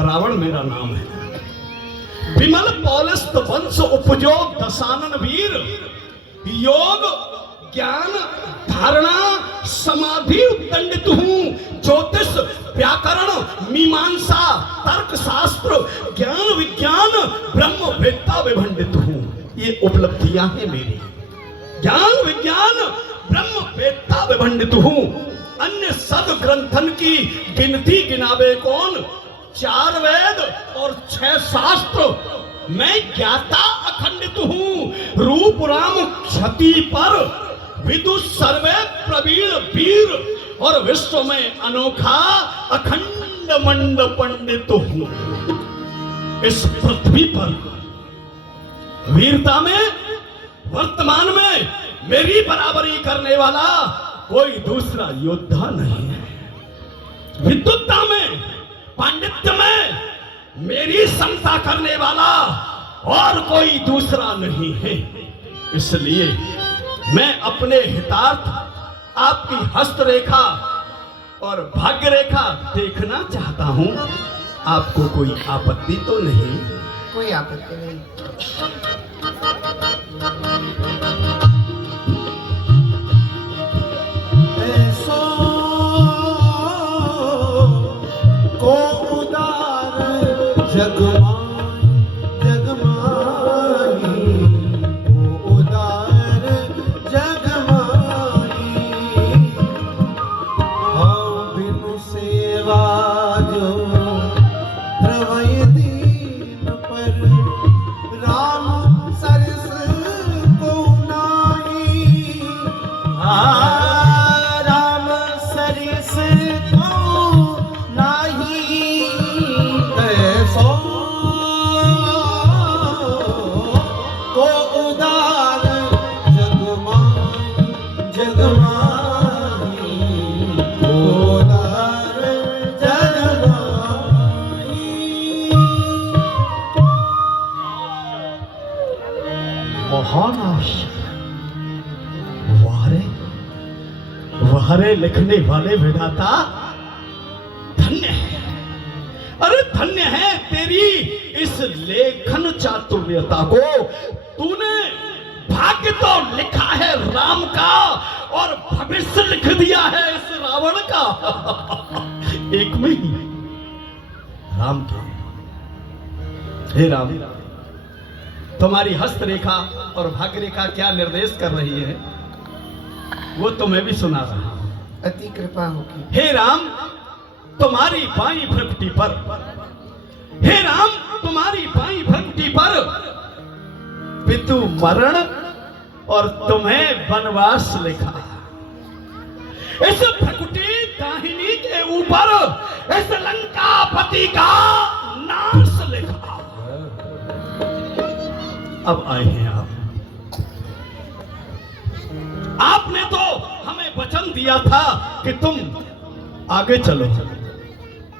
रावण मेरा नाम है। विमल पौलस्त वंश उपजो दशानन वीर, योग ज्ञान धारणा समाधि उद्दंडित हूं, ज्योतिष व्याकरण मीमांसा तर्क शास्त्र ज्ञान विज्ञान ब्रह्म वेत्ता विभंडित हूं। ये उपलब्धियां हैं मेरी। ज्ञान विज्ञान ब्रह्म वेत्ता विभंडित हूं। अन्य सद ग्रंथन की गिनती गिनावे कौन। 4 वेद और 6 शास्त्र मैं ज्ञाता अखंडित हूं। रूप राम क्षति पर विदु सर्वे प्रवीण वीर, और विश्व में अनोखा अखंड मंड पंडित हूं। इस पृथ्वी पर वीरता में वर्तमान में मेरी बराबरी करने वाला कोई दूसरा योद्धा नहीं है। विद्वत्ता में पांडित्य में मेरी समता करने वाला और कोई दूसरा नहीं है। इसलिए मैं अपने हितार्थ आपकी हस्तरेखा और भाग्य रेखा देखना चाहता हूं। आपको कोई आपत्ति तो नहीं? कोई आपत्ति नहीं। ऐसो को उदार जगमा हरे लिखने वाले विधाता धन्य है। अरे धन्य है तेरी इस लेखन चातुर्यता को। तूने भाग्य तो लिखा है राम का और भविष्य लिख दिया है इस रावण का। एक में ही राम का। हे राम, तुम्हारी हस्तरेखा और भाग्य रेखा क्या निर्देश कर रही है वो तो मैं भी सुना रहा हूं। अति कृपा होगी। हे राम, तुम्हारी बाई भ्रकुटी पर, हे राम तुम्हारी बाई भ्रकुटी पर पितु मरण और तुम्हें वनवास लिखा। इस भ्रकुटी दाहिनी के ऊपर इस लंकापति का नाश लिखा। अब आए हैं आपने तो हमें वचन दिया था कि तुम आगे चलो,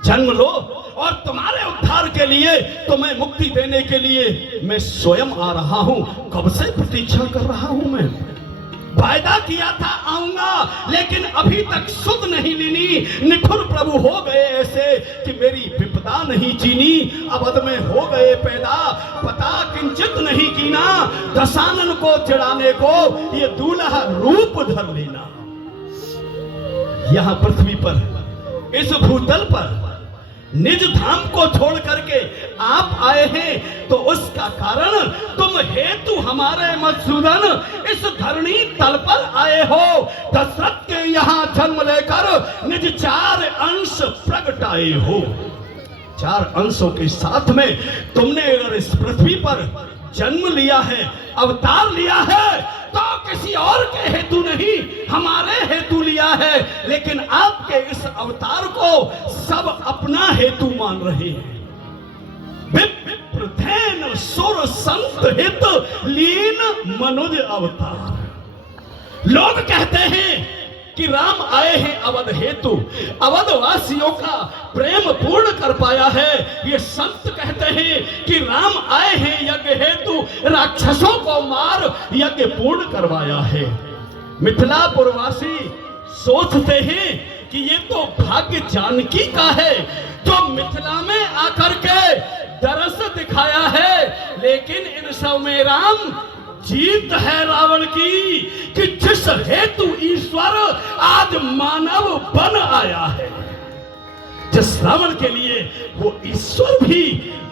जन्म लो और तुम्हारे उद्धार के लिए, तुम्हें मुक्ति देने के लिए मैं स्वयं आ रहा हूं। कब से प्रतीक्षा कर रहा हूं मैं। वायदा किया था आऊंगा, लेकिन अभी तक सुध नहीं लेनी। निठुर प्रभु हो गए ऐसे कि मेरी विपदा नहीं चीनी। अवध में हो गए पैदा, पता किंचित नहीं कीना। दशानन को चिढ़ाने को ये दूल्हा रूप धर लेना। यहां पृथ्वी पर, इस भूतल पर निज धाम को छोड़ करके आप आए हैं, तो उसका कारण तुम हेतु हमारे मधुसूदन इस धरणी तल पर आए हो। दशरथ के यहाँ जन्म लेकर निज 4 अंश प्रगटाए हो। 4 अंशों के साथ में तुमने अगर इस पृथ्वी पर जन्म लिया है, अवतार लिया है, तो किसी और के हेतु नहीं, हमारे हेतु लिया है। लेकिन आपके इस अवतार को सब अपना हेतु मान रहे हैं। विप्रधेन सुर संत हित लीन मनुज अवतार। लोग कहते हैं कि राम आए हैं अवध हेतु, अवध वासियों का प्रेम पूर्ण कर पाया है। ये संत कहते हैं कि राम आए हैं यज्ञ हेतु, राक्षसों को मार यज्ञ पूर्ण करवाया है। मिथिलापुरवासी सोचते हैं कि ये तो भाग्य जानकी का है, जो मिथिला में आकर वास्तव में राम जीत है रावण की कि जिस हेतु ईश्वर आज मानव बन आया है, जिस रावण के लिए वो ईश्वर भी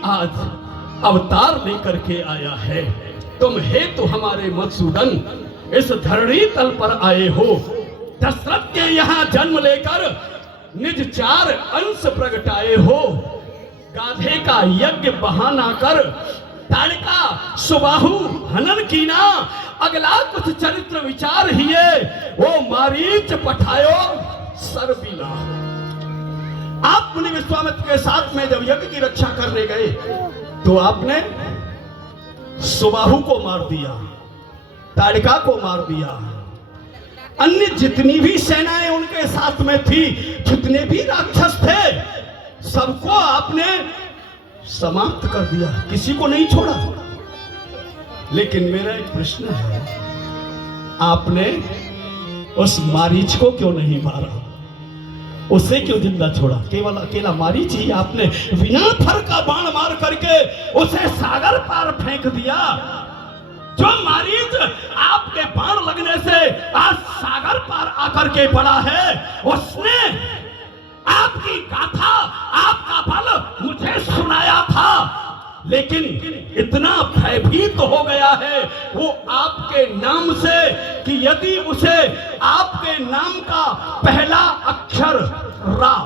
आज अवतार लेकर के आया है। तुम हेतु हमारे मधुसूदन इस धरणी तल पर आए हो। दशरथ के यहाँ जन्म लेकर निज 4 अंश प्रगटाए हो। गाधे का यज्ञ बहाना कर ताड़का सुबाहु हनन कीना। अगला कुछ चरित्र विचार हिए वो मारीच पठायो सरबीना। आप मुनि विश्वामित्र के साथ में जब यज्ञ की रक्षा करने गए तो आपने सुबाहु को मार दिया, ताड़का को मार दिया। अन्य जितनी भी सेनाएं उनके साथ में थी, जितने भी राक्षस थे, सबको आपने समाप्त कर दिया, किसी को नहीं छोड़ा। लेकिन मेरा एक प्रश्न है, आपने उस मारीच को क्यों नहीं मारा? उसे क्यों जिंदा छोड़ा? केवल अकेला मारीच ही आपने बिना फर का बाण मार करके उसे सागर पार फेंक दिया। जो मारीच आपके बाण लगने से आज सागर पार आकर के पड़ा है, उसने आपकी गाथा, आपका बल मुझे सुनाया था। लेकिन इतना भयभीत हो गया है वो आपके नाम से कि यदि उसे आपके नाम का पहला अक्षर रा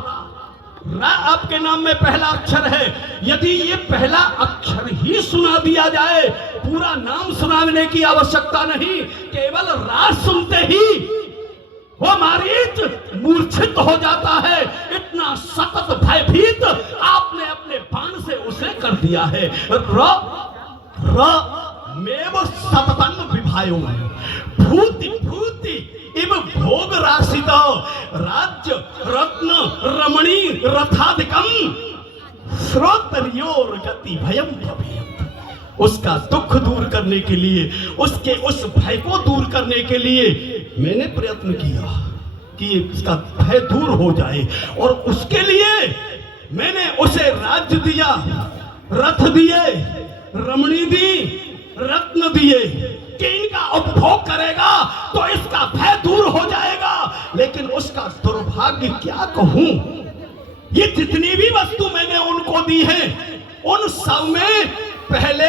आपके नाम में पहला अक्षर है, यदि ये पहला अक्षर ही सुना दिया जाए, पूरा नाम सुनाने की आवश्यकता नहीं, केवल रा सुनते ही वो मारीच मूर्छित हो जाता है। इतना सतत भयभीत आपने अपने बाण से उसे कर दिया है। मेव सततं विभायो भूति भूति इव भोग राशित राज्य रत्न रमणी रथाधिकम श्रोतर्योर गति भयम भवेत्। उसका दुख दूर करने के लिए, उसके उस भय को दूर करने के लिए मैंने प्रयत्न किया कि उसका भय दूर हो जाए, और उसके लिए मैंने उसे राज्य दिया, रथ दिए, रमणी दी, रत्न दिए कि इनका उपभोग करेगा तो इसका भय दूर हो जाएगा। लेकिन उसका दुर्भाग्य क्या कहूं, ये जितनी भी वस्तु मैंने उनको दी है उन सब में पहले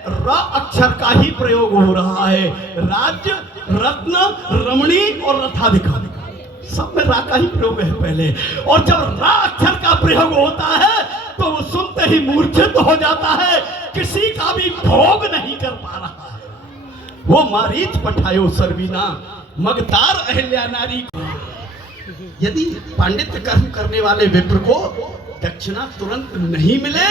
र अक्षर का ही प्रयोग हो रहा है। राज्य, रत्न, रमणी और रथाधिकारी सब में रा का ही प्रयोग है पहले। और जब रा अक्षर का प्रयोग होता है तो वो सुनते ही मूर्छित हो जाता है, किसी का भी भोग नहीं कर पा रहा है। वो मारीच पठायो सरबीना, मगतार अहिल्या नारी को। यदि पांडित्य कर्म करने वाले विप्र को दक्षिणा तुरंत नहीं मिले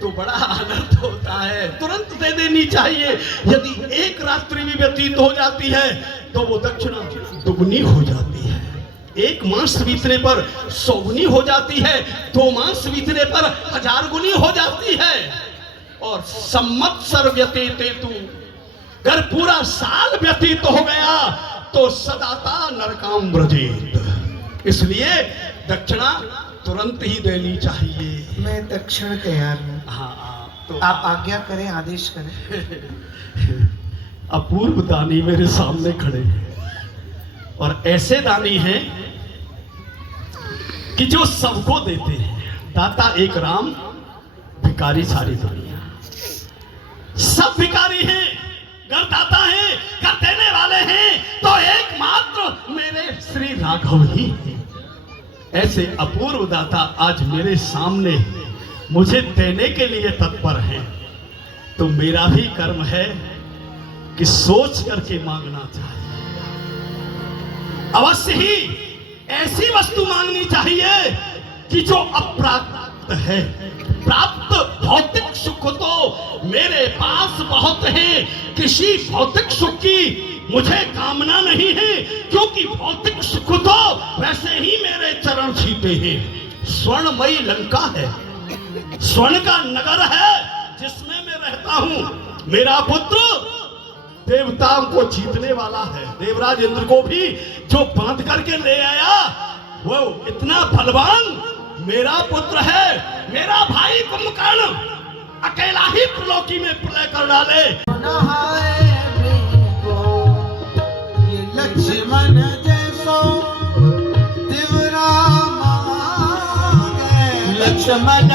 तो बड़ा अनर्थ होता है, तुरंत दे देनी चाहिए। यदि एक रात्रि भी व्यतीत हो जाती है तो वो दक्षिणा दुगनी हो जाती है। एक मास बीतने पर 100 गुनी हो जाती है, 2 मास बीतने पर 1000 गुनी हो जाती है। और संवत्सर व्यतीत तू, अगर पूरा साल व्यतीत हो गया तो सदाता नरकाम ब्रजेत। इसलिए दक्षिणा तुरंत ही देनी चाहिए। मैं दक्षिण तैयार हूँ। हाँ, तो आप आज्ञा करें, आदेश करें। अपूर्व दानी मेरे सामने खड़े हैं, और ऐसे दानी हैं कि जो सबको देते हैं। दाता एक राम, भिखारी सारी दुनिया। सब भिखारी हैं, घर दाता हैं, घर देने वाले हैं, तो एकमात्र मेरे श्री राघव ही हैं। ऐसे अपूर्व दाता आज मेरे सामने मुझे देने के लिए तत्पर हैं। तो मेरा भी कर्म है कि सोच करके मांगना चाहिए। अवश्य ही ऐसी वस्तु मांगनी चाहिए कि जो अप्राप्त है। प्राप्त भौतिक सुख तो मेरे पास बहुत है, किसी भौतिक सुख की मुझे कामना नहीं है, क्योंकि भौतिक सुख तो वैसे ही मेरे चरण छीते हैं। स्वर्णमयी लंका है, स्वर्ण का नगर है जिसमें मैं रहता हूं। मेरा पुत्र देवताओं को जीतने वाला है। देवराज इंद्र को भी जो बांध करके ले आया वो इतना बलवान मेरा पुत्र है। मेरा भाई कुंभकर्ण अकेला ही त्रिलोकी में प्रलय कर डाले। नहाए को ये लक्ष्मण जैसो तिवरा मांगे लक्ष्मण